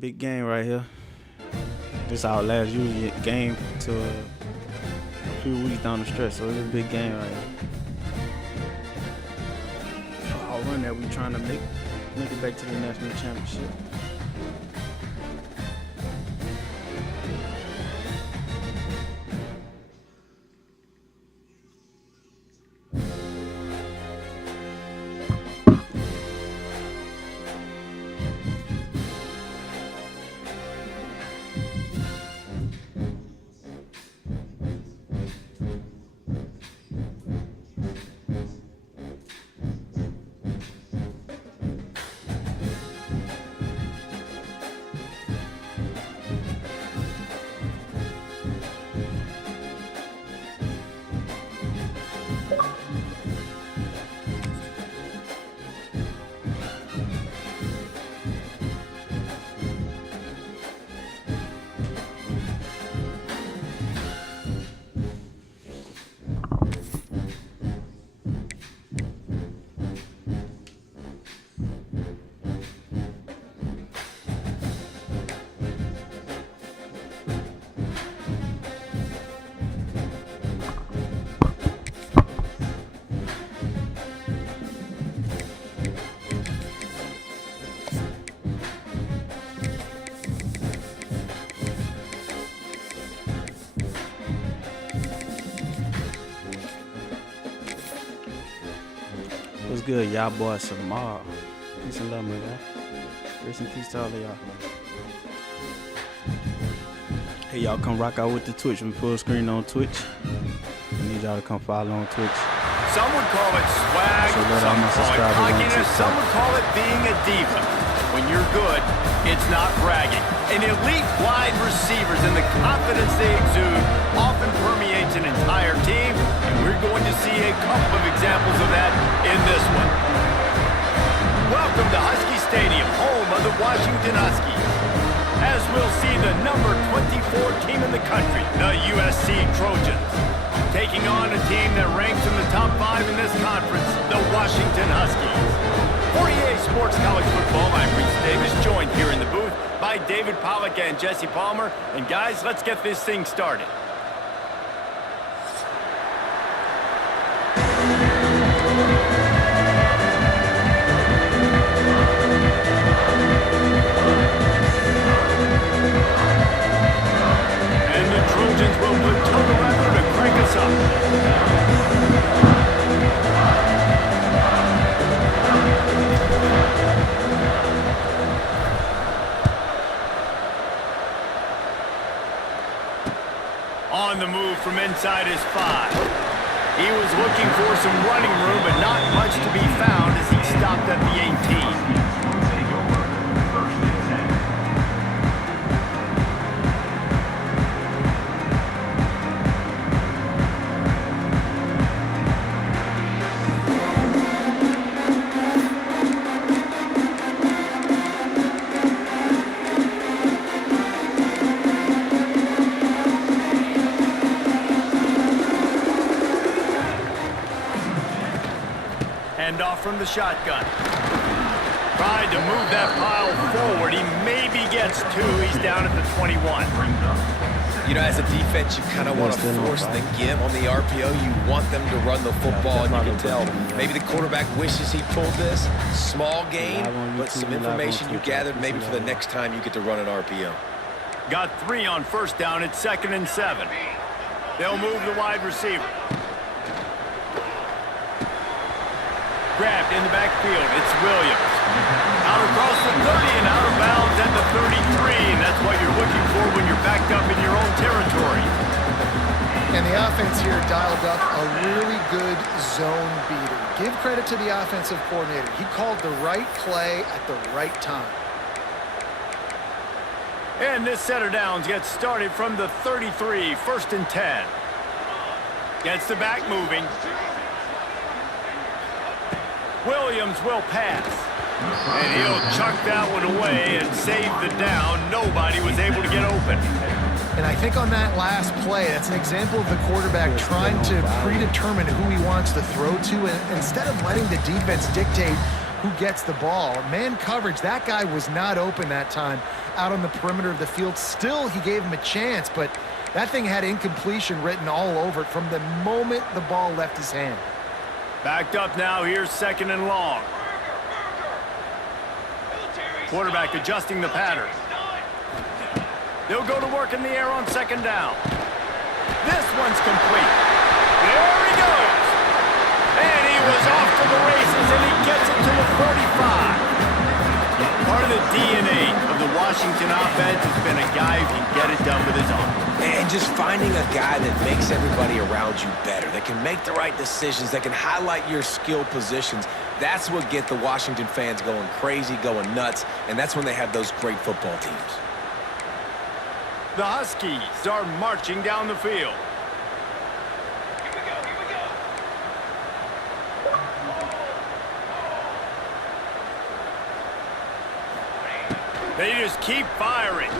Big game right here. This our last usual game to a few weeks down the stretch, so it's a big game right here. Our run that we trying to make it back to the national championship. What's good, y'all boys? Samar. Peace and love, my guy. Rest in peace to all of y'all. Hey, y'all come rock out with the Twitch. We full screen on Twitch. I need y'all to come follow on Twitch. Some would call it swag, some call it cockiness, some would call it being a diva. When you're good, it's not bragging. An elite wide receivers and the confidence they exude often permeates an entire team, and we're going to see a couple of examples of that in this one. Welcome to Husky Stadium, home of the Washington Huskies. As we'll see the number 24 team in the country, the USC Trojans, taking on a team that ranks in the top 5 in this conference, the Washington Huskies. For EA Sports College Football, I'm Reese Davis, joined here in the booth by David Pollack and Jesse Palmer. And guys, let's get this thing started. And the Trojans will put total effort to crank us up. On the move from inside his 5. He was looking for some running room, but not much to be found as he stopped at the 18. Off from the shotgun. Tried to move that pile forward. He maybe gets 2. He's down at the 21. You know, as a defense, you kind of want to force the give on the RPO. You want them to run the football, and you can tell maybe the quarterback wishes he pulled this. Small gain, but some information you gathered maybe for the next time you get to run an RPO. Got 3 on first down. It's 2nd and 7. They'll move the wide receiver. Grabbed in the backfield. It's Williams. Out across the 30 and out of bounds at the 33. And that's what you're looking for when you're backed up in your own territory. And the offense here dialed up a really good zone beater. Give credit to the offensive coordinator. He called the right play at the right time. And this set of downs gets started from the 33, 1st and 10. Gets the back moving. Williams will pass. And he'll chuck that one away and save the down. Nobody was able to get open. And I think on that last play, that's an example of the quarterback trying to predetermine who he wants to throw to, and instead of letting the defense dictate who gets the ball. Man coverage, that guy was not open that time out on the perimeter of the field. Still, he gave him a chance, but that thing had incompletion written all over it from the moment the ball left his hand. Backed up now, here's 2nd and long. Quarterback adjusting the pattern. They'll go to work in the air on 2nd down. This one's complete. There he goes. And he was off to the races, and he gets it to the 45. Part of the DNA of the Washington offense has been a guy who can get it done with his arm. And just finding a guy that makes everybody around you better, that can make the right decisions, that can highlight your skill positions. That's what gets the Washington fans going crazy, going nuts, and that's when they have those great football teams. The Huskies are marching down the field. They just keep firing.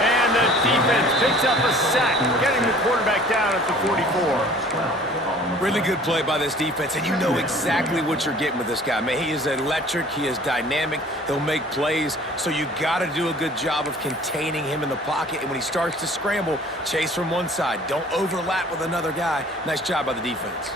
And the defense picks up a sack, getting the quarterback down at the 44. Really good play by this defense, and you know exactly what you're getting with this guy. Man, he is electric, he is dynamic, he'll make plays, so you got to do a good job of containing him in the pocket, and when he starts to scramble, chase from one side. Don't overlap with another guy. Nice job by the defense.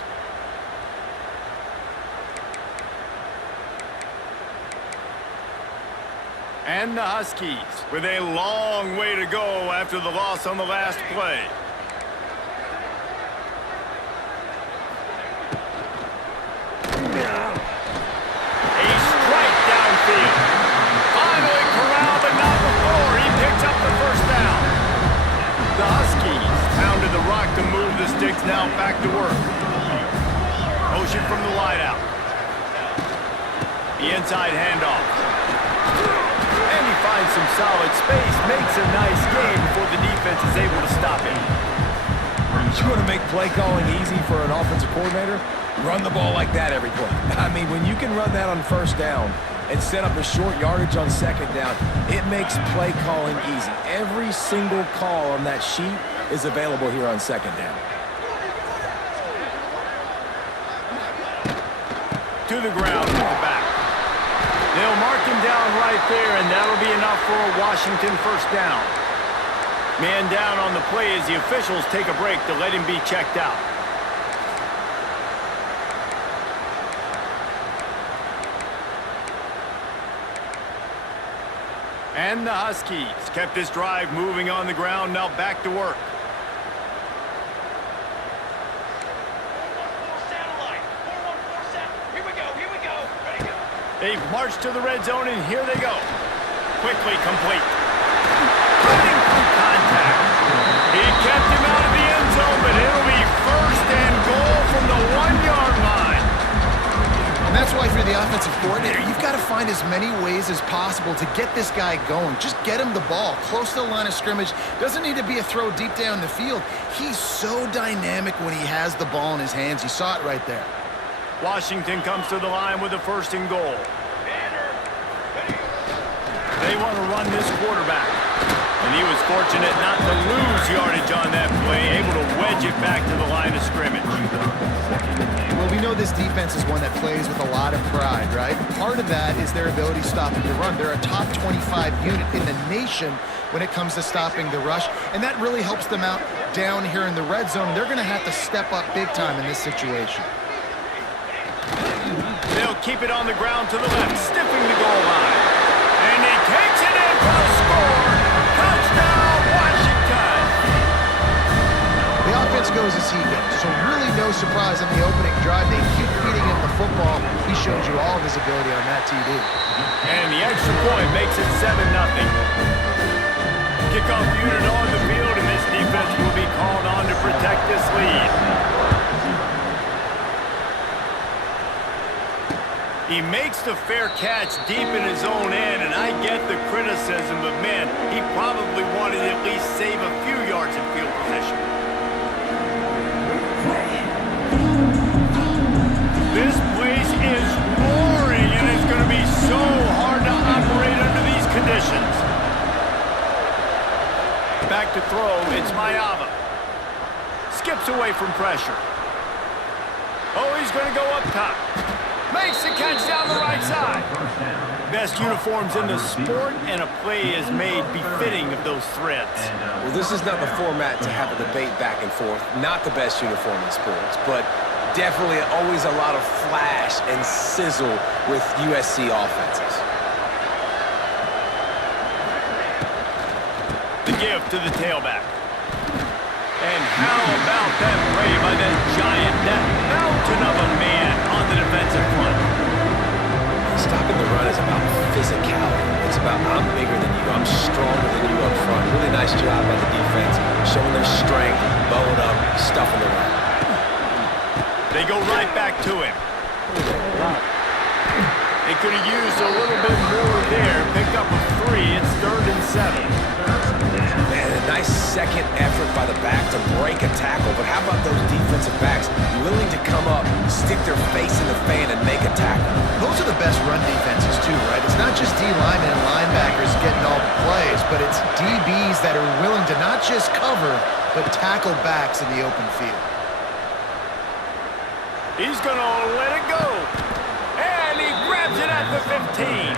And the Huskies with a long way to go after the loss on the last play. A strike downfield. Finally corralled, but not before he picked up the 1st down. The Huskies pounded the rock to move the sticks, now back to work. Motion from the wideout. The inside handoff. And he finds some solid space, makes a nice game before the defense is able to stop him. You want to make play calling easy for an offensive coordinator? Run the ball like that every play. I mean, when you can run that on 1st down and set up a short yardage on 2nd down, it makes play calling easy. Every single call on that sheet is available here on 2nd down. To the ground with the back. They'll mark him down right there, and that'll be enough for a Washington 1st down. Man down on the play as the officials take a break to let him be checked out. And the Huskies kept this drive moving on the ground, now back to work. They've marched to the red zone, and here they go. Quickly complete. Running through contact. He kept him out of the end zone, but it'll be 1st and goal from the 1-yard line. And that's why if you're the offensive coordinator, you've got to find as many ways as possible to get this guy going. Just get him the ball close to the line of scrimmage. Doesn't need to be a throw deep down the field. He's so dynamic when he has the ball in his hands. You saw it right there. Washington comes to the line with a 1st and goal. They want to run this quarterback. And he was fortunate not to lose yardage on that play, able to wedge it back to the line of scrimmage. Well, we know this defense is one that plays with a lot of pride, right? Part of that is their ability stopping the run. They're a top 25 unit in the nation when it comes to stopping the rush, and that really helps them out down here in the red zone. They're going to have to step up big time in this situation. They'll keep it on the ground to the left, stiffing the goal line. And he takes it in for a score. Touchdown, Washington! The offense goes as he goes, so really no surprise on the opening drive. They keep feeding him the football. He showed you all of his ability on that TD. And the extra point makes it 7-0. Kickoff unit on the field, and this defense will be called on to protect this lead. He makes the fair catch deep in his own end, and I get the criticism, but man, he probably wanted to at least save a few yards in field position. This place is roaring, and it's going to be so hard to operate under these conditions. Back to throw, it's Mayava. Skips away from pressure. Oh, he's going to go up top. Makes the catch down the right side. Best uniforms in the sport, and a play is made befitting of those threats. Well, this is not the format to have a debate back and forth. Not the best uniform in sports, but definitely always a lot of flash and sizzle with USC offenses. The give to the tailback. And how about that play by that giant, that mountain of a man on the defensive front? Stopping the run is about physicality. It's about I'm bigger than you, I'm stronger than you up front. Really nice job by the defense, showing their strength, bowing up, stuffing the run. They go right back to him. They could have used a little bit more there. Pick up a 3. It's 3rd and 7. Man, a nice second effort by the back to break a tackle. But how about those defensive backs willing to come up, stick their face in the fan, and make a tackle? Those are the best run defenses too, right? It's not just D linemen and linebackers getting all the plays, but it's DBs that are willing to not just cover, but tackle backs in the open field. He's going to let it go. And he grabs it at the 15.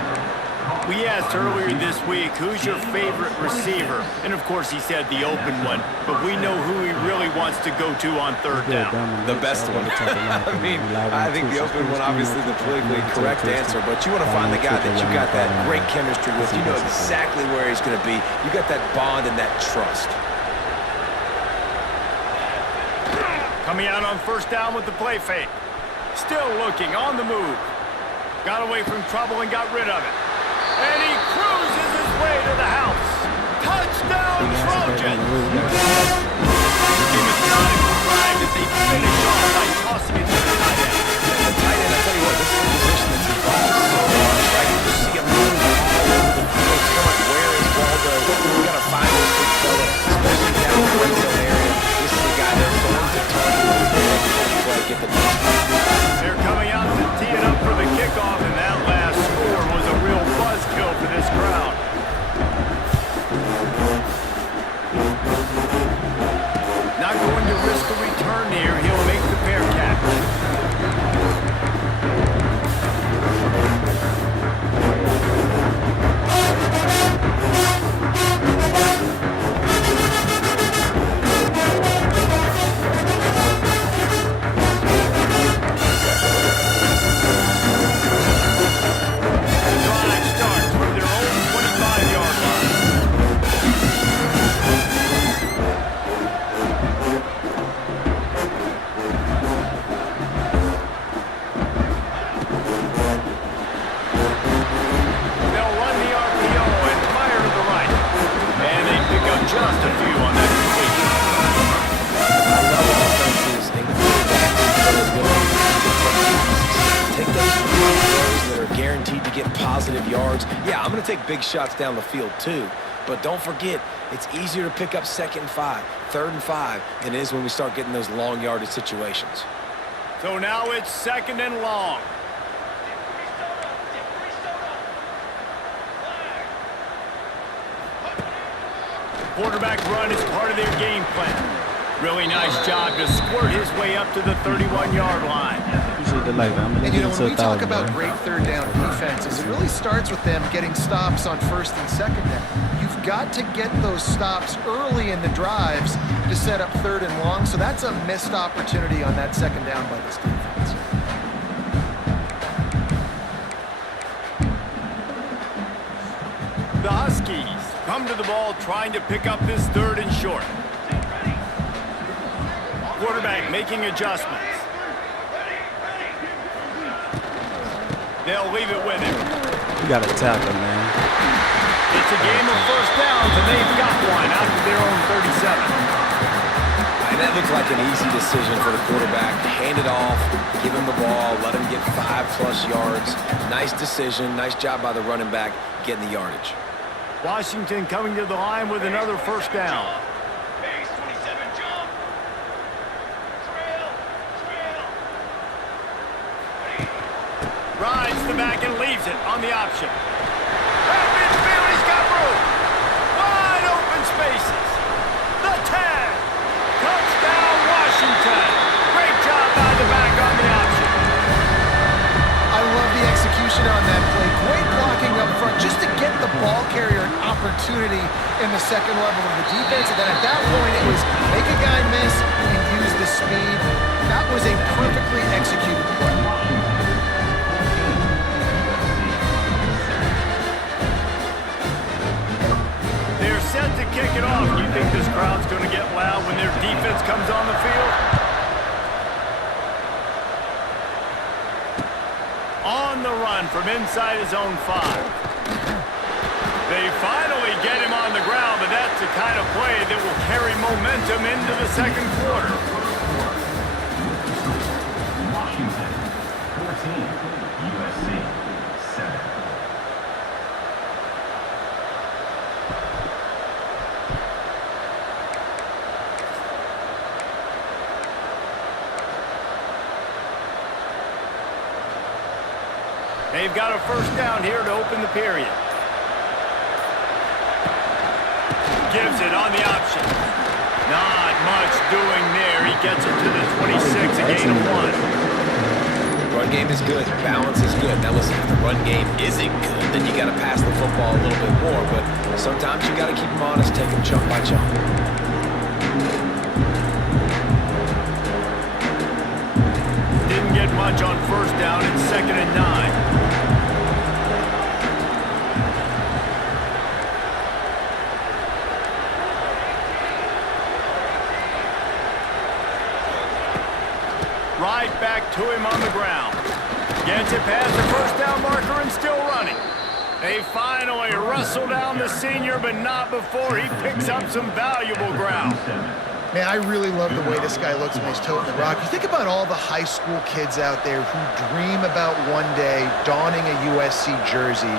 We asked earlier this week, who's your favorite receiver? And of course he said the open one, but we know who he really wants to go to on 3rd down. The best one. I think the open one, obviously the politically correct answer, but you want to find the guy that you got that great chemistry with. You know exactly where he's going to be. You got that bond and that trust. Coming out on 1st down with the play fake. Still looking, on the move. Got away from trouble and got rid of it. And he cruises his way to the house. Touchdown, Trojans! It was not a drive that they finished off by tossing it to the tight end. The tight end, I tell you what, this is a position that's involved so much, right? You see him move all over the field. It's kind of like, where is Waldo? You got to find this big fella, especially down in the red zone area. This is the guy that's going to target play, get the best. They're coming out to tee it up for the kickoff, and that last score was a real buzzkill for this crowd. Not going to risk a return here. He'll make the fair catch. Take big shots down the field too, but don't forget it's easier to pick up 2nd and 5, 3rd and 5 than it is when we start getting those long yardage situations. So now it's 2nd and long. Quarterback run is part of their game plan. Really nice job to squirt his way up to the 31-yard line. And you know, when we talk about great 3rd down defenses, it really starts with them getting stops on 1st and 2nd down. You've got to get those stops early in the drives to set up 3rd and long, so that's a missed opportunity on that 2nd down by this defense. The Huskies come to the ball trying to pick up this 3rd and short. Quarterback making adjustments. They'll leave it with him. You got to tackle, man. It's a game of 1st downs, and they've got one out of their own 37. And that looked like an easy decision for the quarterback. Hand it off, give him the ball, let him get 5+ yards. Nice decision, nice job by the running back getting the yardage. Washington coming to the line with another 1st down. Rides the back and leaves it on the option. That midfield, he's got room. Wide open spaces. The tag. Touchdown, Washington. Great job by the back on the option. I opportunity in the second level of the defense. And then at that point, it was make a guy miss and use the speed. That was a perfectly executed play. They're set to kick it off. You think this crowd's going to get loud when their defense comes on the field? On the run from inside his own 5. They finally get him on the ground, but that's the kind of play that will carry momentum into the second quarter. Washington, 14, USC, 7. They've got a first down here to open the period. Gives it on the option. Not much doing there. He gets it to the 26, a gain of 1. Run game is good. Balance is good. Now listen, if the run game isn't good, then you got to pass the football a little bit more. But sometimes you got to keep them honest, take them chunk by chunk. Didn't get much on first down. It's 2nd and 9. Right back to him on the ground. Gets it past the first down marker and still running. They finally wrestle down the senior, but not before he picks up some valuable ground. Man, I really love the way this guy looks when he's toting the rock. You think about all the high school kids out there who dream about one day donning a USC jersey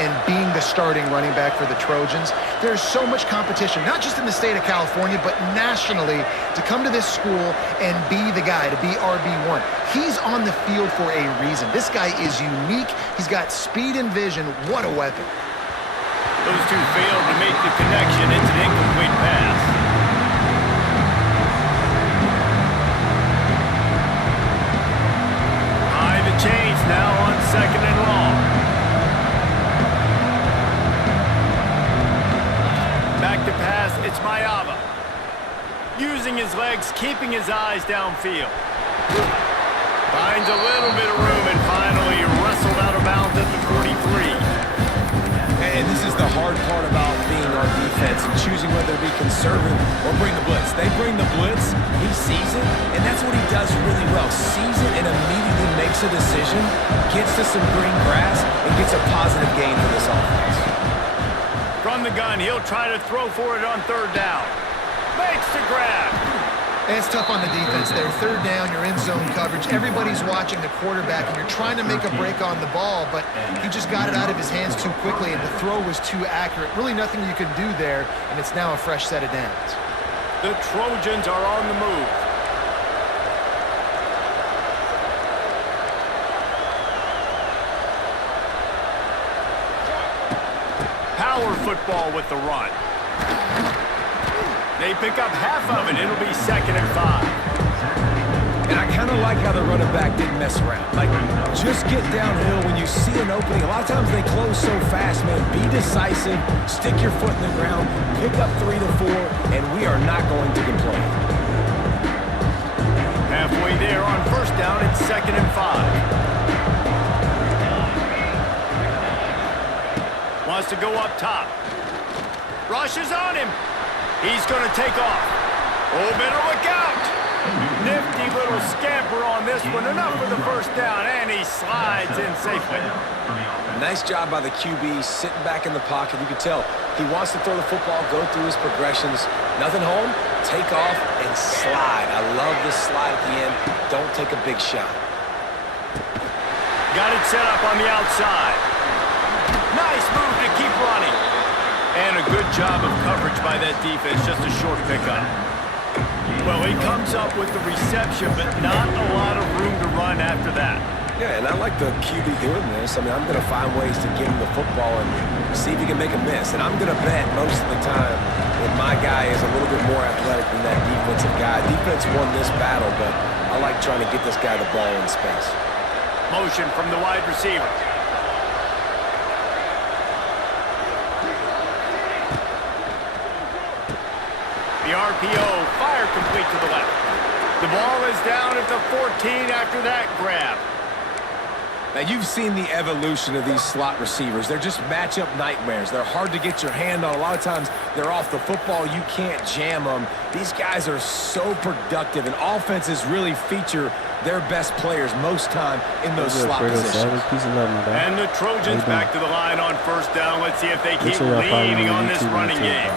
and being the starting running back for the Trojans. There's so much competition, not just in the state of California, but nationally, to come to this school and be the guy, to be RB1. He's on the field for a reason. This guy is unique. He's got speed and vision. What a weapon. Those two failed to make the connection. It's an incomplete pass. High the chains now on 2nd and long. Back to pass, it's Mayava. Using his legs, keeping his eyes downfield. Finds a little bit of room and finally wrestled out of bounds at the 43. And this is the hard part about being on defense and choosing whether to be conservative or bring the blitz. They bring the blitz, he sees it, and that's what he does really well. Sees it and immediately makes a decision, gets to some green grass, and gets a positive gain for this offense. From the gun, he'll try to throw for it on 3rd down. Makes the grab. And it's tough on the defense there. 3rd down, you're in zone coverage. Everybody's watching the quarterback, and you're trying to make a break on the ball, but he just got it out of his hands too quickly, and the throw was too accurate. Really nothing you can do there, and it's now a fresh set of downs. The Trojans are on the move. Power football with the run. They pick up half of it. It'll be 2nd and 5. And I kind of like how the running back didn't mess around. Like, just get downhill when you see an opening. A lot of times they close so fast, man. Be decisive, stick your foot in the ground, pick up 3 to 4, and we are not going to complain. Halfway there on first down, it's 2nd and 5. Wants to go up top. Rushes on him. He's going to take off. Oh, better look out. Nifty little scamper on this one. Enough for the first down, and he slides in safely. Nice job by the QB, sitting back in the pocket. You can tell he wants to throw the football, go through his progressions. Nothing home, take off, and slide. I love this slide at the end. Don't take a big shot. Got it set up on the outside. Nice move to keep running. And a good job of coverage by that defense, just a short pickup. Well, he comes up with the reception, but not a lot of room to run after that. Yeah, and I like the QB doing this. I mean, I'm going to find ways to give him the football and see if he can make a miss. And I'm going to bet most of the time that my guy is a little bit more athletic than that defensive guy. Defense won this battle, but I like trying to get this guy the ball in space. Motion from the wide receiver. The RPO fire complete to the left. The ball is down at the 14 after that grab. Now, you've seen the evolution of these slot receivers. They're just matchup nightmares. They're hard to get your hand on. A lot of times, they're off the football. You can't jam them. These guys are so productive, and offenses really feature their best players most time in those slot positions. And the Trojans back to the line on first down. Let's see if they keep leaning on this running game.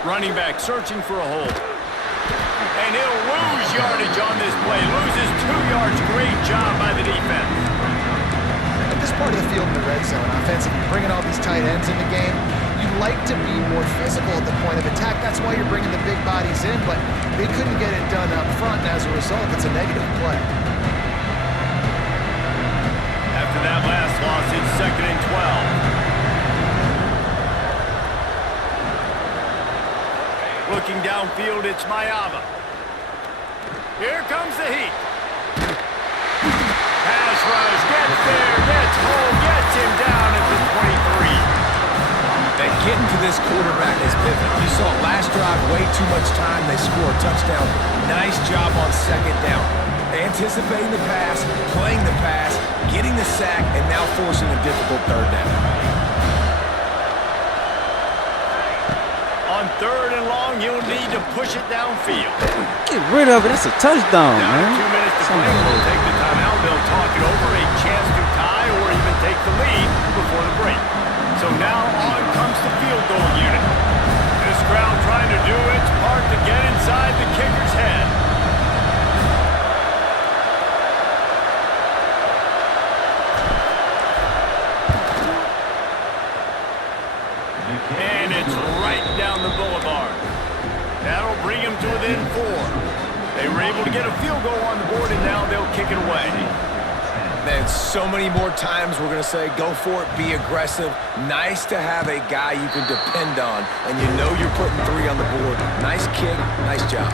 Running back searching for a hole. And he'll lose yardage on this play. Loses 2 yards. Great job by the defense. At this part of the field in the red zone, offensive, you're bringing all these tight ends in the game. You like to be more physical at the point of attack. That's why you're bringing the big bodies in, but they couldn't get it done up front, and as a result, it's a negative play. After that last loss, it's 2nd and 12. Looking downfield, it's Mayava. Here comes the heat. Pass rush, gets there, gets home, gets him down at the 23. And getting to this quarterback is pivotal. You saw it last drive, way too much time. They score a touchdown. Nice job on 2nd down. Anticipating the pass, playing the pass, getting the sack, and now forcing a difficult 3rd down. On 3rd and long, you'll need to push it downfield. Get rid of it. That's a touchdown, Down man. 2 minutes to play. They'll take the timeout. They'll talk it over. A chance to tie or even take the lead before the break. So now on comes the field goal unit. This crowd trying to do its part to get inside the kicker's head. And it's right down the boulevard. That'll bring them to within 4. They were able to get a field goal on the board, and now they'll kick it away. Man, so many more times we're going to say, go for it, be aggressive. Nice to have a guy you can depend on, and you know you're putting 3 on the board. Nice kick, nice job.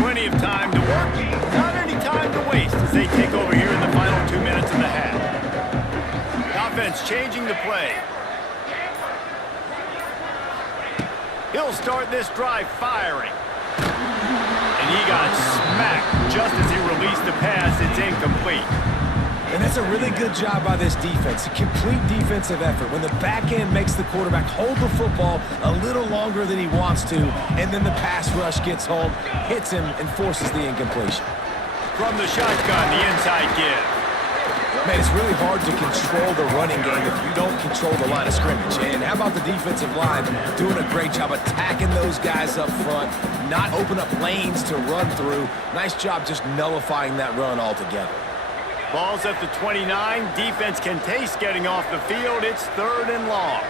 Plenty of time to work, not any time to waste as they take over here in the final 2 minutes of the half. The offense changing the play. He'll start this drive firing. And he got smacked just as he released the pass. It's incomplete. And that's a really good job by this defense, a complete defensive effort. When the back end makes the quarterback hold the football a little longer than he wants to, and then the pass rush gets home, hits him, and forces the incompletion. From the shotgun, the inside give. Man, it's really hard to control the running game if you don't control the line of scrimmage. And how about the defensive line doing a great job attacking those guys up front, not open up lanes to run through. Nice job just nullifying that run altogether. Ball's at the 29. Defense can taste getting off the field. It's 3rd and long.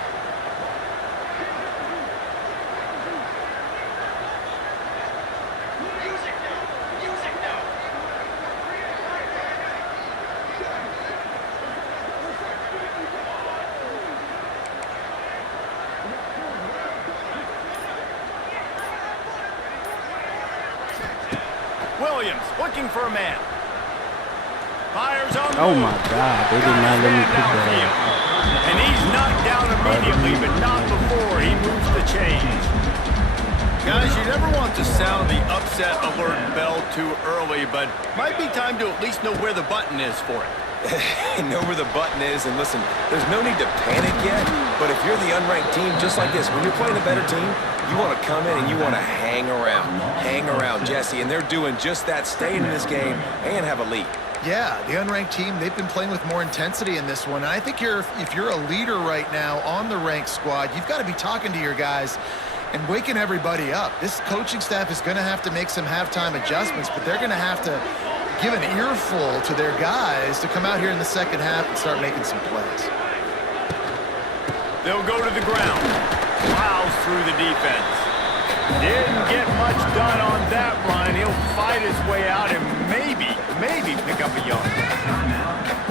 Williams looking for a man. Fires on the Oh move. my God, they did not let me pick that Downfield. up. And he's knocked down immediately, but not before he moves the change. Guys, you never want to sound the upset alert bell too early, but might be time to at least know where the button is for it. Know where the button is, and listen, there's no need to panic yet, but if you're the unranked team, just like this, when you're playing a better team, you want to come in and you want to hang around, Jesse, and they're doing just that, staying in this game and have a lead. Yeah, the unranked team, they've been playing with more intensity in this one. And I think if you're a leader right now on the ranked squad, you've got to be talking to your guys and waking everybody up. This coaching staff is going to have to make some halftime adjustments, but they're going to have to give an earful to their guys to come out here in the second half and start making some plays. They'll go to the ground. Plows through the defense. Didn't get much done on that run. He'll fight his way out and maybe pick up a yard.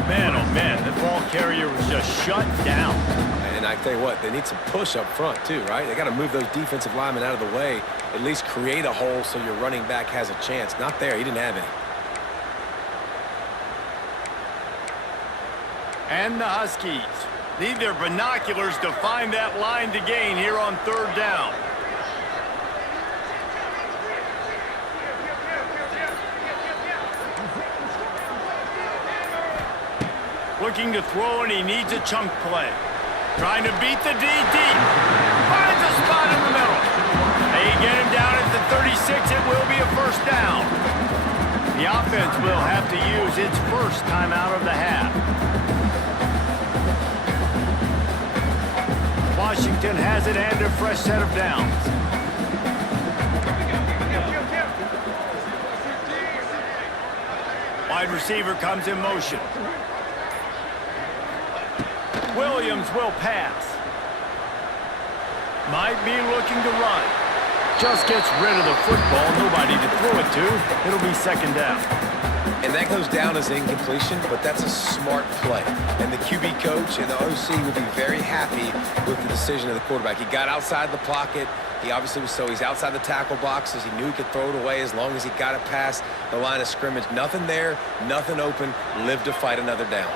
Man, oh man, the ball carrier was just shut down. And I tell you what, they need some push up front too, right? They got to move those defensive linemen out of the way, at least create a hole so your running back has a chance. Not there, he didn't have any. And the Huskies need their binoculars to find that line to gain here on 3rd down. Looking to throw, and he needs a chunk play. Trying to beat the D deep. Finds a spot in the middle. They get him down at the 36. It will be a 1st down. The offense will have to use its first timeout of the half. Washington has it and a fresh set of downs. Wide receiver comes in motion. Williams will pass. Might be looking to run. Just gets rid of the football. Nobody to throw it to. It'll be 2nd down. And that goes down as incompletion, but that's a smart play. And the QB coach and the OC will be very happy with the decision of the quarterback. He got outside the pocket. He obviously was he's outside the tackle boxes. He knew he could throw it away as long as he got it past the line of scrimmage. Nothing there, nothing open. Live to fight another down.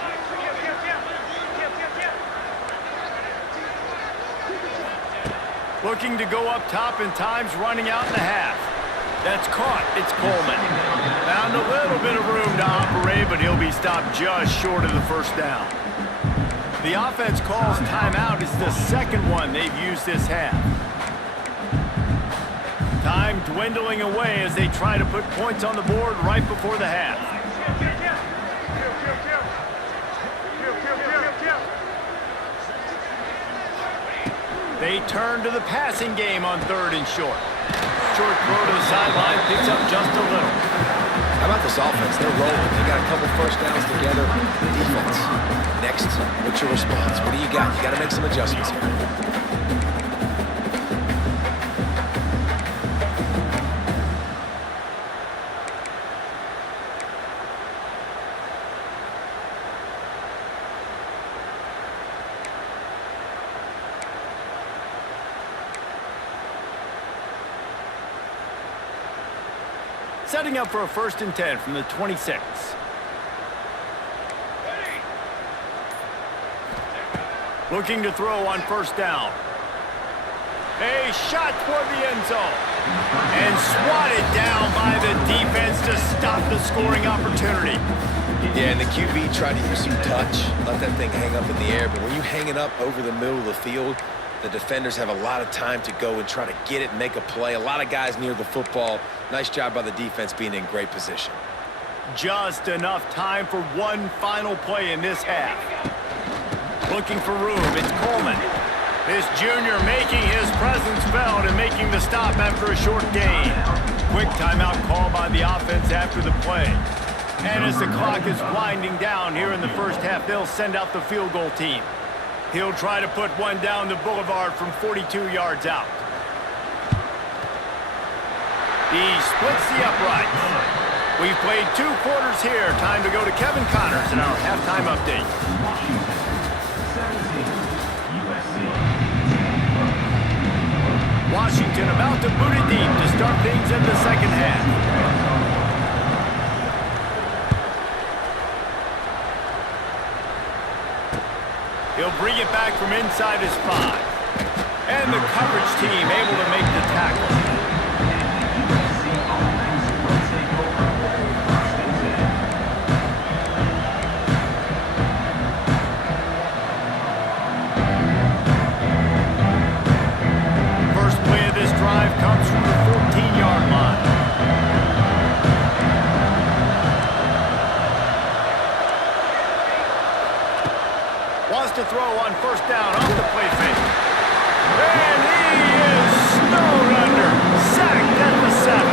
Looking to go up top, and time's running out in the half. That's caught. It's Coleman. Found a little bit of room to operate, but he'll be stopped just short of the 1st down. The offense calls timeout. It's the 2nd one they've used this half. Time dwindling away as they try to put points on the board right before the half. They turn to the passing game on 3rd and short. Short throw to the sideline, picks up just a little. How about this offense? They're rolling. They got a couple 1st downs together. Defense. Next, what's your response? What do you got? You got to make some adjustments here. Setting up for a 1st and 10 from the 26. Looking to throw on 1st down. A shot toward the end zone. And swatted down by the defense to stop the scoring opportunity. Yeah, and the QB tried to use some touch. Let that thing hang up in the air. But when you hang it up over the middle of the field, the defenders have a lot of time to go and try to get it and make a play. A lot of guys near the football. Nice job by the defense being in great position. Just enough time for one final play in this half. Looking for room, it's Coleman. This junior making his presence felt and making the stop after a short gain. Quick timeout call by the offense after the play. And as the clock is winding down here in the 1st half, they'll send out the field goal team. He'll try to put one down the boulevard from 42 yards out. He splits the uprights. We've played 2 quarters here. Time to go to Kevin Connors in our halftime update. Washington about to boot it deep to start things in the 2nd half. He'll bring it back from inside his 5. And the coverage team able to make the tackle. First play of this drive comes from the 14-yard line. Wants to throw on 1st down off the play fake. And he is snowed under. Sacked at the 7.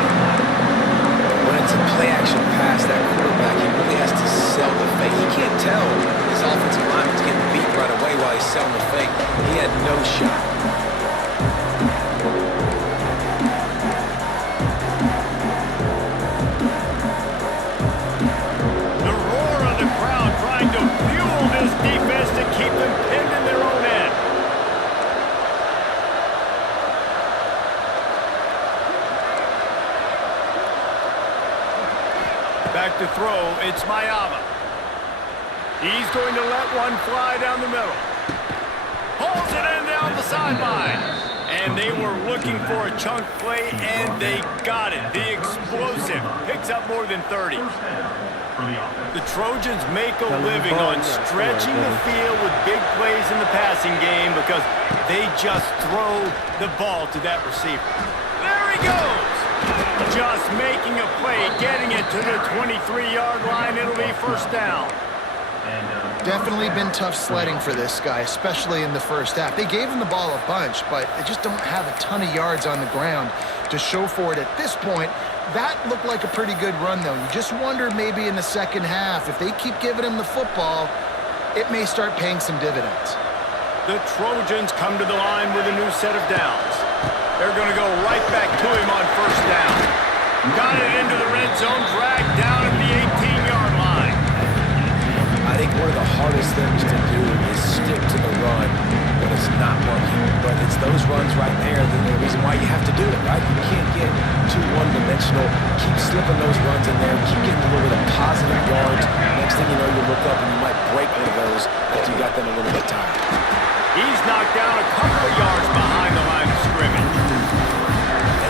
When it's a play-action pass, that quarterback, he really has to sell the fake. He can't tell his offensive lineman's getting beat right away while he's selling the fake. He had no shot. Back to throw, it's Mayama. He's going to let one fly down the middle. Pulls it in down the sideline. And they were looking for a chunk play, and they got it. The explosive picks up more than 30. The Trojans make a living on stretching the field with big plays in the passing game because they just throw the ball to that receiver. There he goes! Just making a play, getting it to the 23-yard line. It'll be first down. Definitely been tough sledding for this guy, especially in the first half. They gave him the ball a bunch, but they just don't have a ton of yards on the ground to show for it at this point. That looked like a pretty good run, though. You just wonder maybe in the second half, if they keep giving him the football, it may start paying some dividends. The Trojans come to the line with a new set of downs. They're going to go right back to him on first down. Got it into the red zone, dragged down at the 18-yard line. I think one of the hardest things to do is stick to the run when it's not working. But it's those runs right there that are the reason why you have to do it, right? You can't get too one-dimensional. Keep slipping those runs in there. Keep getting a little bit of positive yards. Next thing you know, you look up and you might break one of those after you got them a little bit tired. He's knocked down a couple of yards behind the line of scrimmage.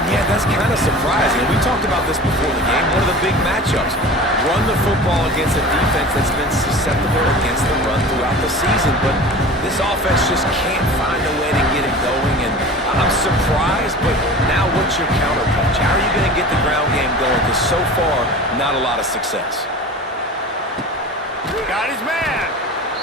Yeah, that's kind of surprising. We talked about this before the game. One of the big matchups. Run the football against a defense that's been susceptible against the run throughout the season. But this offense just can't find a way to get it going. And I'm surprised, but now what's your counterpunch? How are you going to get the ground game going? Because so far, not a lot of success. Got his man.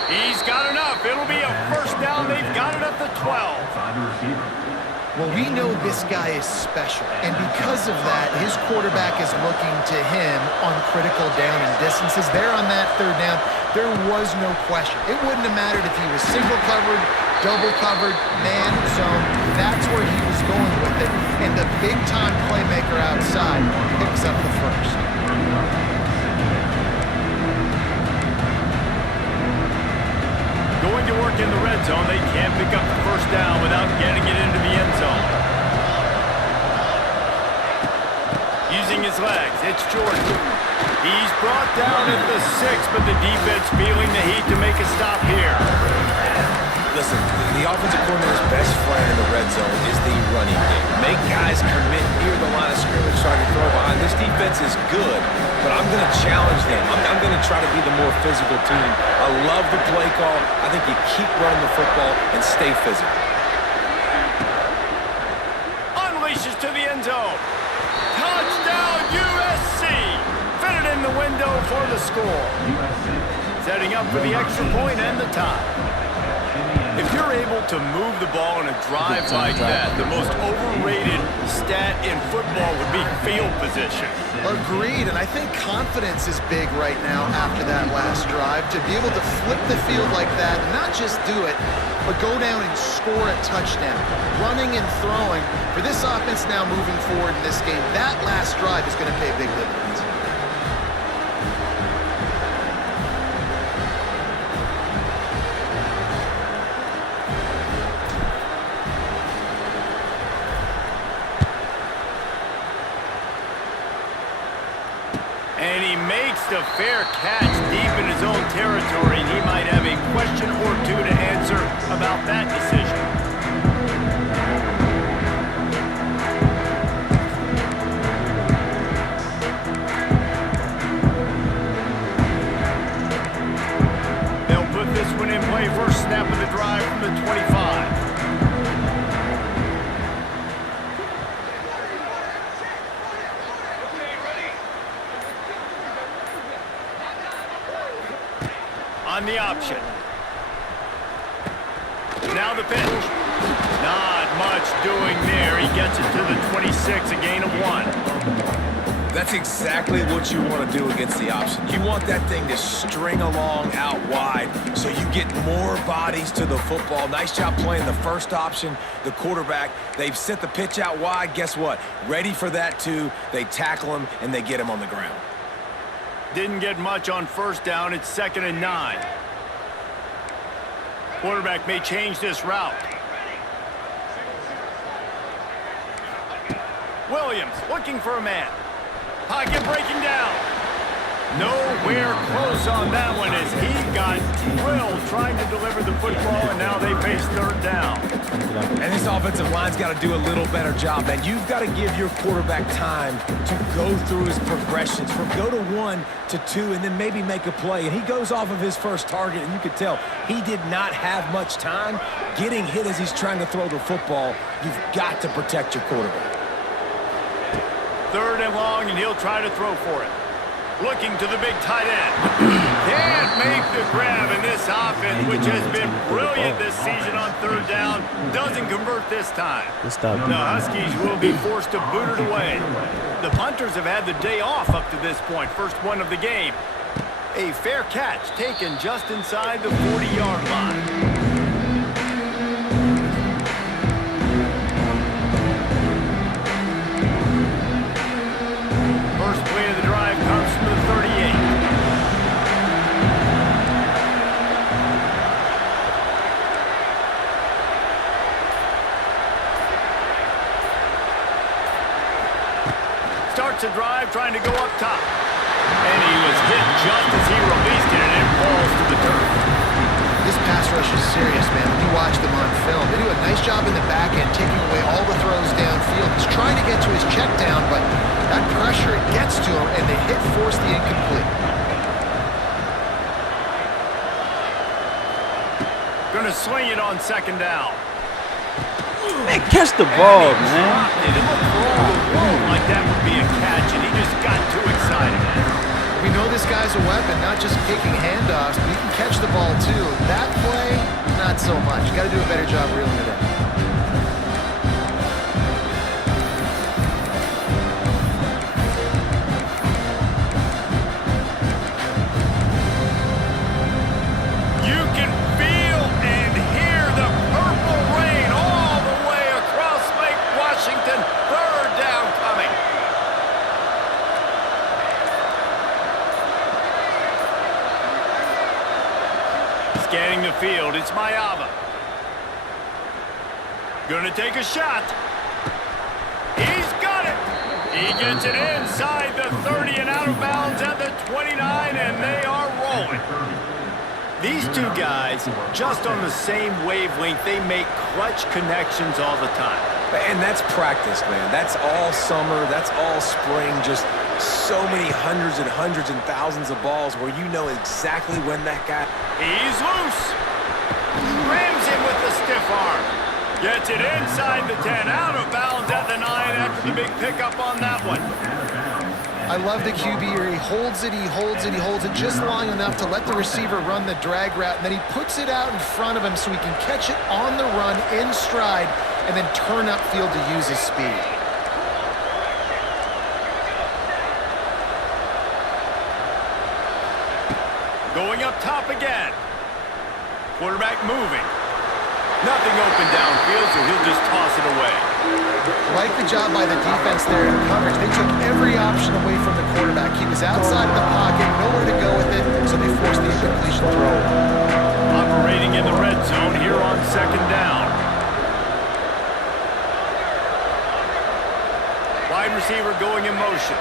He's got enough. It'll be a first down. They've got it at the 12. Well, we know this guy is special, and because of that, his quarterback is looking to him on critical down and distances. There on that third down, there was no question. It wouldn't have mattered if he was single covered, double covered, man zone. That's where he was going with it, and the big-time playmaker outside picks up the first. Going to work in the red zone. They can't pick up the first down without getting it into the end zone. Using his legs, it's Jordan. He's brought down at the 6, but the defense feeling the heat to make a stop here. Listen, the offensive coordinator's best friend in the red zone is the running game. Make guys commit near the line of scrimmage, try to throw behind. This defense is good, but I'm going to challenge them. I'm going to try to be the more physical team. I love the play call. I think you keep running the football and stay physical. Unleashes to the end zone. Touchdown, USC! Fitted in the window for the score. Setting up for the extra point and the tie. If you're able to move the ball in a drive like that, the most overrated stat in football would be field position. Agreed, and I think confidence is big right now after that last drive. To be able to flip the field like that, not just do it, but go down and score a touchdown. Running and throwing. For this offense now moving forward in this game, that last drive is going to pay big dividends. And he makes the fair catch deep in his own territory. He might have a question or two to answer about that decision. They'll put this one in play. First snap of the drive from the 25. On the option. Now the pitch. Not much doing there. He gets it to the 26, a gain of 1. That's exactly what you want to do against the option. You want that thing to string along out wide so you get more bodies to the football. Nice job playing the first option, the quarterback. They've sent the pitch out wide. Guess what? Ready for that too. They tackle him and they get him on the ground. Didn't get much on first down. It's 2nd and 9. Quarterback may change this route. Williams looking for a man. Pocket breaking down. Nowhere close on that one as he got drilled trying to deliver the football, and now they face third down. And this offensive line's got to do a little better job, man. You've got to give your quarterback time to go through his progressions from go to 1 to 2 and then maybe make a play. And he goes off of his first target, and you could tell he did not have much time getting hit as he's trying to throw the football. You've got to protect your quarterback. Third and long, and he'll try to throw for it. Looking to the big tight end. Can't make the grab, and this offense, which has been brilliant this season on third down, doesn't convert this time. The Huskies will be forced to boot it away. The punters have had the day off up to this point. First one of the game. A fair catch taken just inside the 40-yard line. First play of the drive comes from the 38. Starts a drive trying to go up top. And he was hit just as he released it, and it falls to the turf. This pass rush is serious, man. When you watch them on film, they do a nice job in the back end, taking away all the throws downfield. He's trying to get to his check down, but that pressure, it gets to him, and the hit forced the incomplete. Gonna swing it on second down. Man, catch the ball, man. It looked for all the world like that would be a catch, and he just got too excited. We know this guy's a weapon, not just kicking handoffs, but he can catch the ball too. That play, not so much. Got to do a better job reeling it in. You can feel and hear the purple rain all the way across Lake Washington. Third down coming. Scanning the field, it's Mayava. Gonna take a shot. He's got it. He gets it inside the 30 and out of bounds at the 29, and they are rolling. These two guys, just on the same wavelength, they make clutch connections all the time. And that's practice, man. That's all summer. That's all spring. Just so many hundreds and thousands of balls where you know exactly when that guy... He's loose. Rams him with the stiff arm. Gets it inside the 10, out of bounds at the 9 after the big pickup on that one. I love the QB here. He holds it, he holds it, he holds it just long enough to let the receiver run the drag route, and then he puts it out in front of him so he can catch it on the run in stride and then turn upfield to use his speed. Going up top again. Quarterback moving. Nothing open downfield, so he'll just toss it away. Like the job by the defense there in coverage. They took every option away from the quarterback. He was outside of the pocket, nowhere to go with it, so they forced the incompletion throw. Operating in the red zone here on second down. Wide receiver going in motion.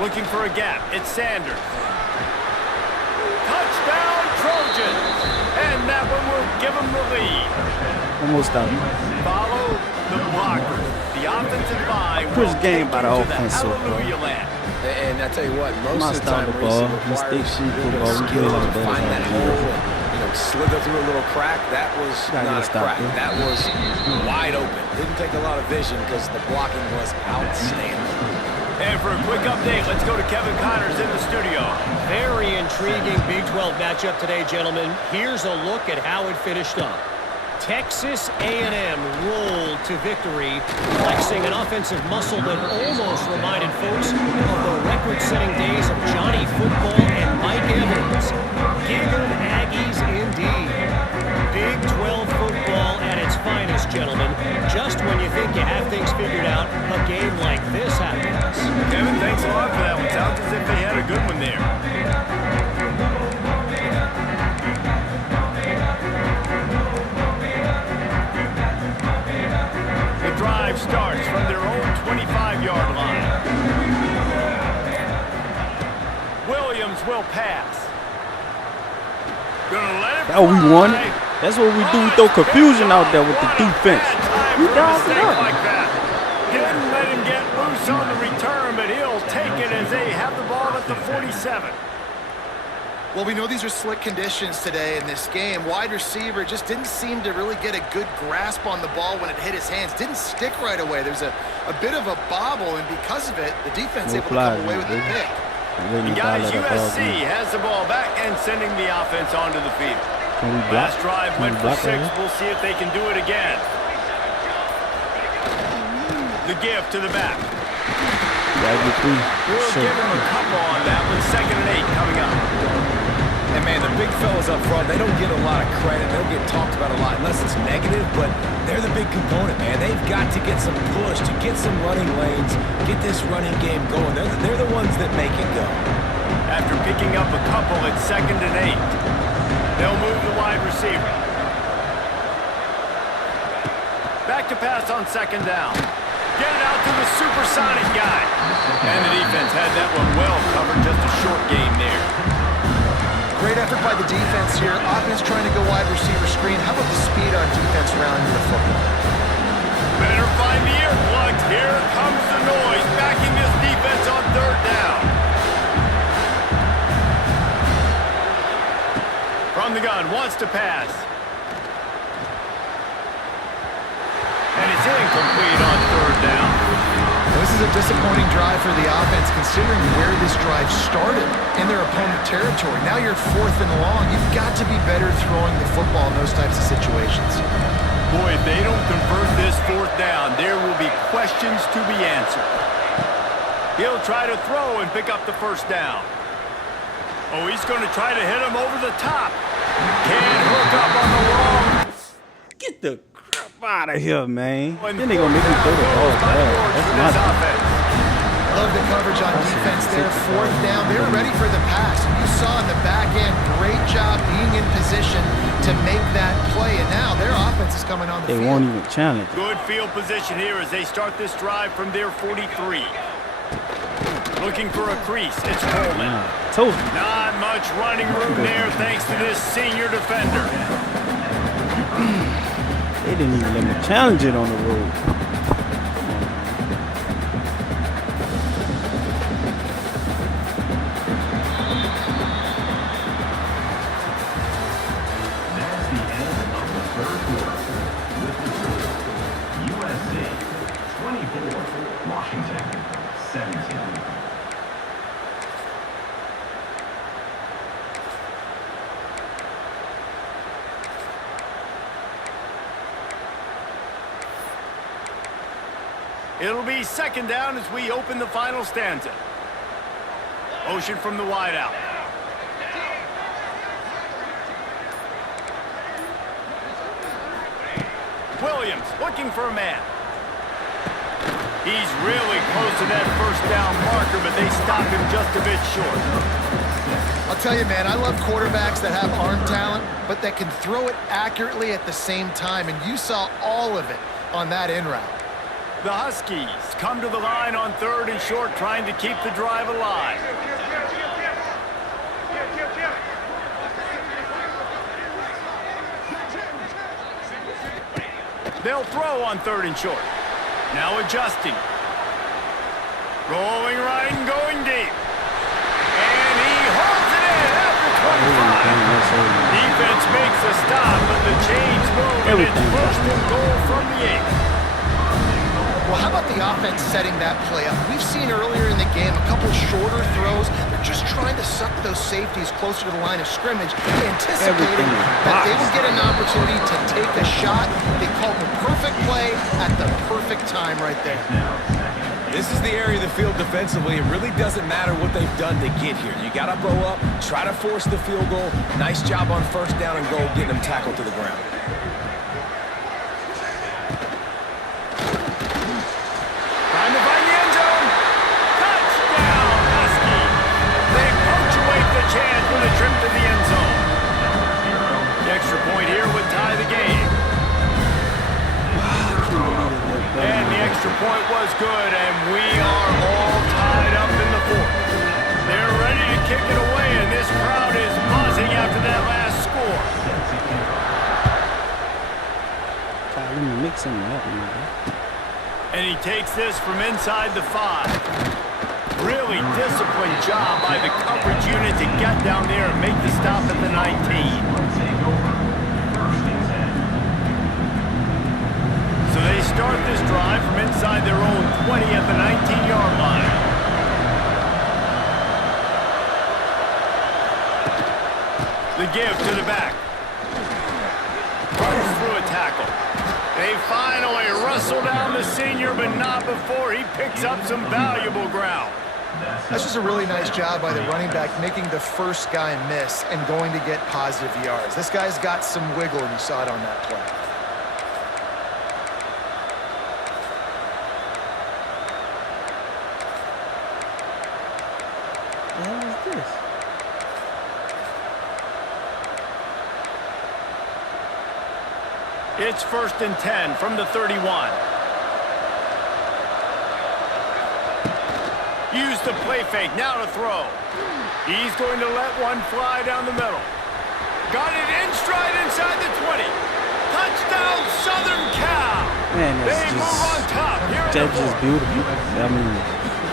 Looking for a gap. It's Sanders. Touchdown, Trojans. And that one will give them the lead. Almost out. Follow the blockers. The offensive line First will game take by the you to offense so far. hallelujah land. And I tell you what, most Must of the time, stop the ball. Reese, it Mistake requires sheet a little football. We skill play like to that. find that hole and, slither through a little crack. That was not a crack. That was wide open. Didn't take a lot of vision because the blocking was outstanding. And for a quick update, let's go to Kevin Connors in the studio. Very intriguing Big 12 matchup today, gentlemen. Here's a look at how it finished up. Texas A&M rolled to victory, flexing an offensive muscle that almost reminded folks of the record-setting days of Johnny Football and Mike Evans. Giggled Aggies indeed. Big 12 football at its finest, gentlemen. Just when you think you have things figured out, a game like this happens. Kevin, thanks a lot for that one. Sounds as if they had a good one there. The drive starts from their own 25-yard line. Williams will pass. Gonna let it Oh, we won fly. it. That's what we do. We throw confusion out there with the defense. We dialed it up. Like that. Didn't let him get loose on the return, but he'll take it as they have the ball at the 47. Well, we know these are slick conditions today in this game. Wide receiver just didn't seem to really get a good grasp on the ball when it hit his hands. Didn't stick right away. There's a bit of a bobble, and because of it, the defense able to come away with the pick. And guys, USC has the ball back and sending the offense onto the field. Last drive went for 6. We'll see if they can do it again. The give to the back. We'll give him a couple on that with 2nd and 8 coming up. And man, the big fellas up front, they don't get a lot of credit. They don't get talked about a lot unless it's negative, but they're the big component, man. They've got to get some push, to get some running lanes, get this running game going. They're the ones that make it go. After picking up a couple at 2nd and 8, they'll move the wide receiver. Back to pass on 2nd down. Get it out to the supersonic guy. And the defense had that one well covered, just a short game there. Great effort by the defense here. Offense trying to go wide receiver screen. How about the speed on defense rounding the football? Better find the earplugs. Here comes the noise, backing this defense on 3rd down. From the gun, wants to pass. And it's incomplete on 3rd down. This is a disappointing drive for the offense, considering where this drive started in their opponent territory. Now you're 4th and long. You've got to be better throwing the football in those types of situations. Boy, if they don't convert this 4th down, there will be questions to be answered. He'll try to throw and pick up the 1st down. Oh, he's going to try to hit him over the top. Can't hook up on the wrong. Get the crap out of here, man. Then they gonna make me throw the ball. That's not offense. Love the coverage on defense there. 4th down. They were ready for the pass. You saw in the back end, great job being in position to make that play. And now their offense is coming on the field. They won't even challenge. Good field position here as they start this drive from their 43. Looking for a crease. It's Coleman. Not much running room there thanks to this senior defender. They didn't even let me challenge it on the road. That's the end of the 3rd quarter. With the score, USC 24, Washington 17. It'll be 2nd down as we open the final stanza. Motion from the wideout. Williams looking for a man. He's really close to that 1st down marker, but they stop him just a bit short. I'll tell you, man, I love quarterbacks that have arm talent, but that can throw it accurately at the same time, and you saw all of it on that in route. The Huskies come to the line on 3rd and short, trying to keep the drive alive. They'll throw on 3rd and short. Now adjusting. Rolling right and going deep. And he holds it in after 25. Defense makes a stop, but the chains move, and it's 1st and goal from the 8. Well, how about the offense setting that play up? We've seen earlier in the game a couple shorter throws. They're just trying to suck those safeties closer to the line of scrimmage, anticipating that they would get an opportunity to take a shot. They called the perfect play at the perfect time right there. This is the area of the field defensively. It really doesn't matter what they've done to get here. You got to blow up, try to force the field goal. Nice job on 1st down and goal, getting them tackled to the ground. Trying to find the end zone. Touchdown, Husky. They punctuate the chance with a trip to the end zone. The extra point here would tie the game. And the extra point was good, and we are all tied up in the 4th. They're ready to kick it away and this crowd is buzzing after that last score. God, let me mix him up, man. And he takes this from inside the 5. Really disciplined job by the coverage unit to get down there and make the stop at the 19. So they start this drive from inside their own 20 at the 19-yard line. The give to the back. Runs through a tackle. They finally wrestle down the senior, but not before he picks up some valuable ground. That's just a really nice job by the running back, making the first guy miss and going to get positive yards. This guy's got some wiggle, and you saw it on that play. What the hell is this? It's 1st and 10 from the 31. Use the play fake, now to throw. He's going to let one fly down the middle. Got it in stride inside the 20. Touchdown, Southern Cal. Man, they move on top here in the Judge is 4th. beautiful. I mean,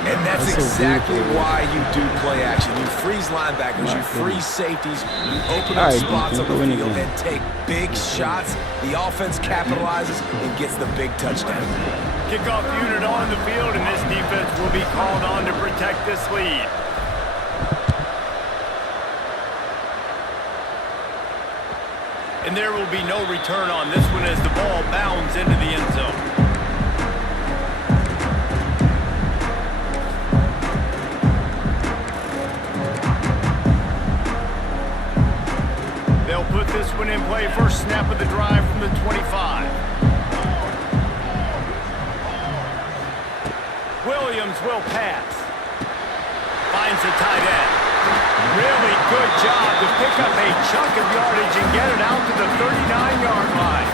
And that's so exactly beautiful. why you do play action. You freeze linebackers, you freeze safeties, you open All up right, spots on the win field again. and take big shots. The offense capitalizes and gets the big touchdown. Kickoff unit on the field, and this defense will be called on to protect this lead. And there will be no return on this one as the ball bounds into the end zone. They'll put this one in play first snap of the drive from the 25. Williams will pass. Finds the tight end. Really good job to pick up a chunk of yardage and get it out to the 39-yard line.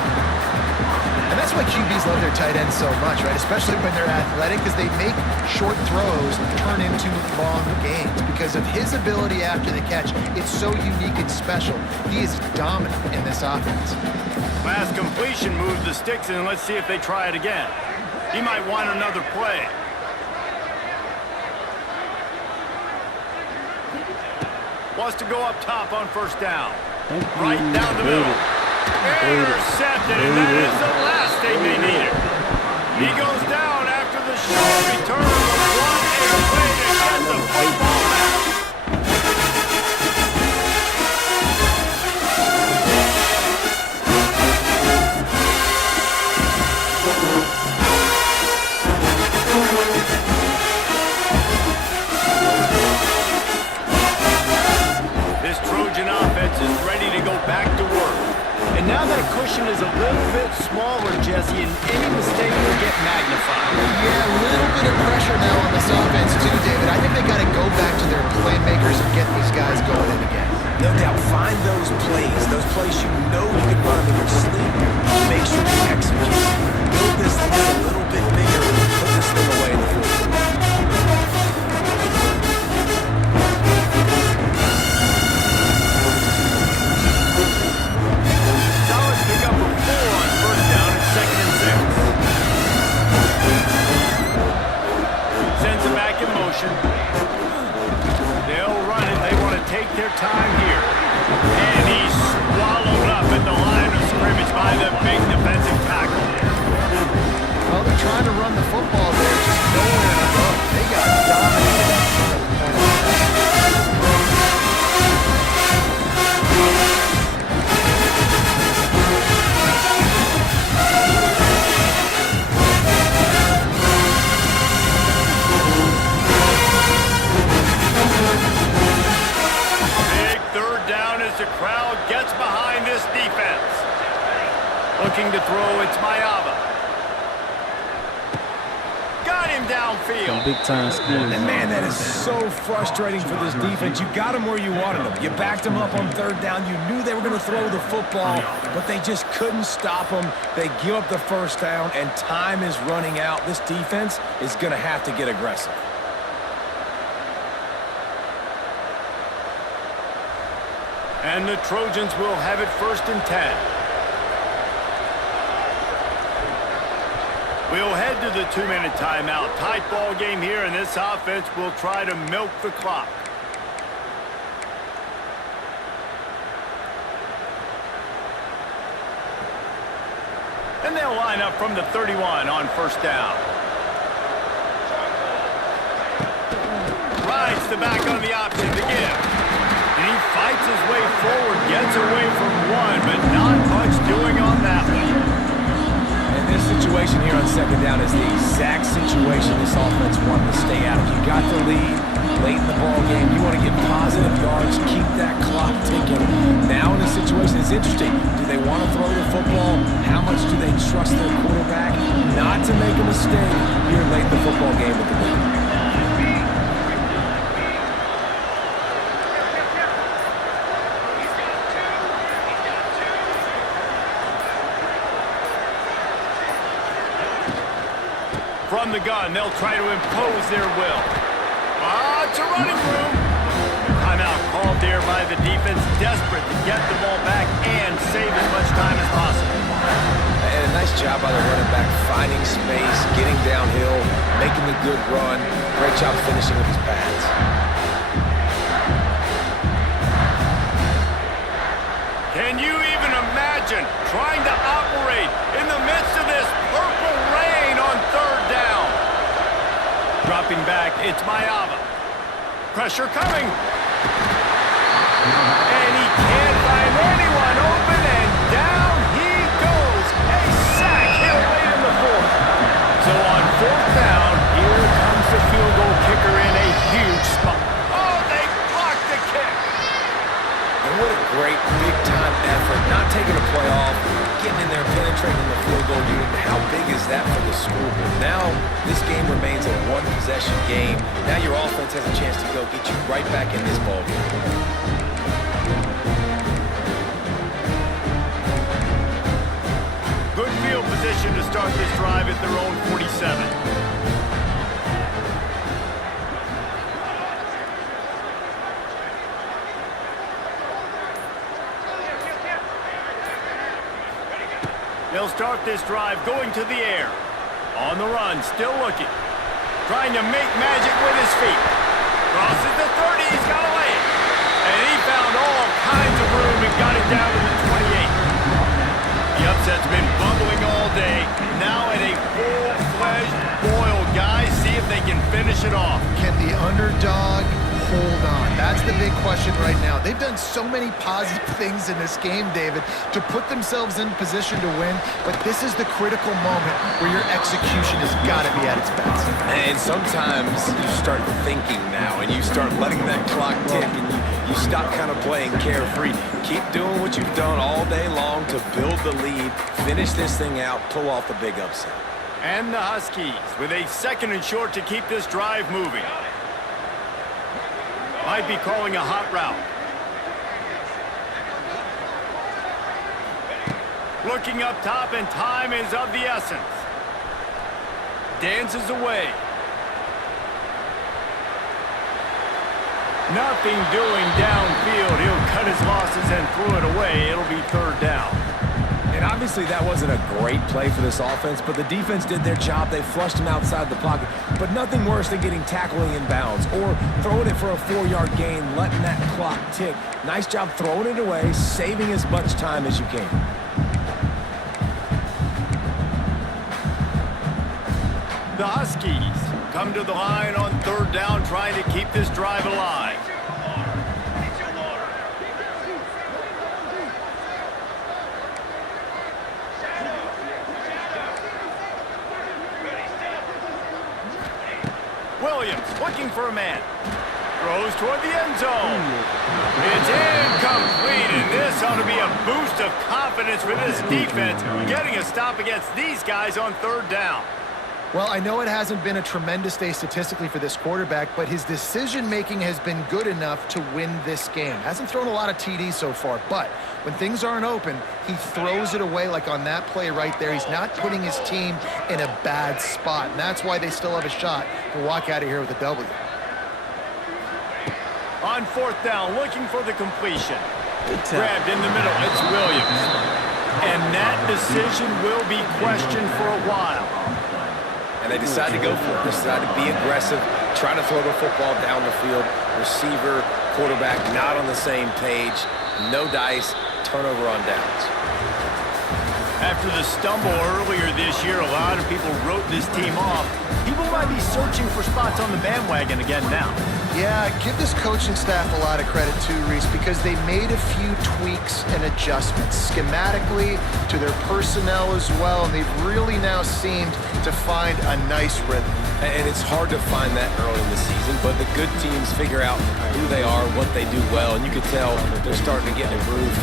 And that's why QBs love their tight ends so much, right? Especially when they're athletic, because they make short throws turn into long gains. Because of his ability after the catch, it's so unique and special. He is dominant in this offense. Last completion moves the sticks, and let's see if they try it again. He might want another play. Wants to go up top on first down. Right down the middle. Intercepted, and that is the last thing they needed. He goes down after the short return of one play to get the football back. This Trojan offense is ready to go back to work. And now that cushion is a little bit smaller, Jesse, and any mistake will get magnified. Yeah, a little bit of pressure now on this offense too, David. I think they got to go back to their playmakers and get these guys going in again. No doubt, find those plays you know you can run in your sleep. Make sure you execute. Build this thing a little bit bigger and put this thing away in the fourth quarter. Solid pick up of 4 on first down and 2nd and 6. Sends it back in motion. They'll run it. They want to take their time here. And he's swallowed up at the line of scrimmage by the big defensive tackle. Well, they're trying to run the football there, just nowhere to go. They got dominated. Big third down as the crowd gets behind this defense. Looking to throw, it's Mayava. Got him downfield. big time schools. And man, that is so frustrating for this defense. You got them where you wanted them. You backed them up on third down. You knew they were going to throw the football, but they just couldn't stop them. They give up the first down, and time is running out. This defense is going to have to get aggressive. And the Trojans will have it 1st and 10. We'll head to the 2-minute timeout. Tight ball game here, and this offense will try to milk the clock. And they'll line up from the 31 on 1st down. Rides the back on the option to give. And he fights his way forward, gets away from one, but not much doing on that one. And this situation here on 2nd down is the exact situation this offense wanted to stay out of. You got the lead late in the ball game. You want to get positive yards, keep that clock ticking. Now in this situation, it's interesting. Do they want to throw the football? How much do they trust their quarterback not to make a mistake here late in the football game with the lead? From the gun, they'll try to impose their will. It's a running room. Timeout called there by the defense, desperate to get the ball back and save as much time as possible. And a nice job by the running back, finding space, getting downhill, making the good run. Great job finishing with his pads. Can you even imagine trying to operate in the midst of this purple rain on 3rd down? Dropping back, it's Mayava. Pressure coming. And he can't find anyone open, and down he goes. A sack here late in the 4th. So on 4th down, here comes the field goal kicker in a huge spot. Oh, they blocked the kick. And what a great big-time effort, not taking a play off, getting in there, penetrating the field goal unit. How big is that for the school? Now, this game remains a one-possession game. Now your offense has a chance to go get you right back in this ball game. Good field position to start this drive at their own 47. They'll start this drive going to the air. On the run, still looking. Trying to make magic with his feet. Crosses the 30, he's got to lay it. And he found all kinds of room and got it down to the 28. The upset's been bubbling all day. Now at a full-fledged boil, guys. See if they can finish it off. Can the underdog hold on? That's the big question right now. They've done so many positive things in this game, David, to put themselves in position to win, but this is the critical moment where your execution has got to be at its best. And sometimes you start thinking now, and you start letting that clock tick, and you stop kind of playing carefree. Keep doing what you've done all day long to build the lead, finish this thing out, pull off the big upset. And the Huskies with a 2nd and short to keep this drive moving. Might be calling a hot route. Looking up top, and time is of the essence. Dances away. Nothing doing downfield. He'll cut his losses and throw it away. It'll be 3rd down. And obviously that wasn't a great play for this offense, but the defense did their job. They flushed him outside the pocket. But nothing worse than getting tackled in bounds or throwing it for a 4-yard gain, letting that clock tick. Nice job throwing it away, saving as much time as you can. The Huskies come to the line on 3rd down, trying to keep this drive alive. Williams looking for a man. Throws toward the end zone. It's incomplete, and this ought to be a boost of confidence for this defense, getting a stop against these guys on 3rd down. Well, I know it hasn't been a tremendous day statistically for this quarterback, but his decision-making has been good enough to win this game. Hasn't thrown a lot of TDs so far, but when things aren't open, he throws it away like on that play right there. He's not putting his team in a bad spot, and that's why they still have a shot to walk out of here with a W. On 4th down, looking for the completion. Grabbed in the middle. It's Williams. And that decision will be questioned for a while. And they decide to go for it. They decide to be aggressive, try to throw the football down the field. Receiver, quarterback not on the same page. No dice, turnover on downs. After the stumble earlier this year, a lot of people wrote this team off. People might be searching for spots on the bandwagon again now. Yeah, give this coaching staff a lot of credit too, Reese, because they made a few tweaks and adjustments schematically to their personnel as well, and they've really now seemed to find a nice rhythm. And it's hard to find that early in the season, but the good teams figure out who they are, what they do well, and you can tell they're starting to get in a groove,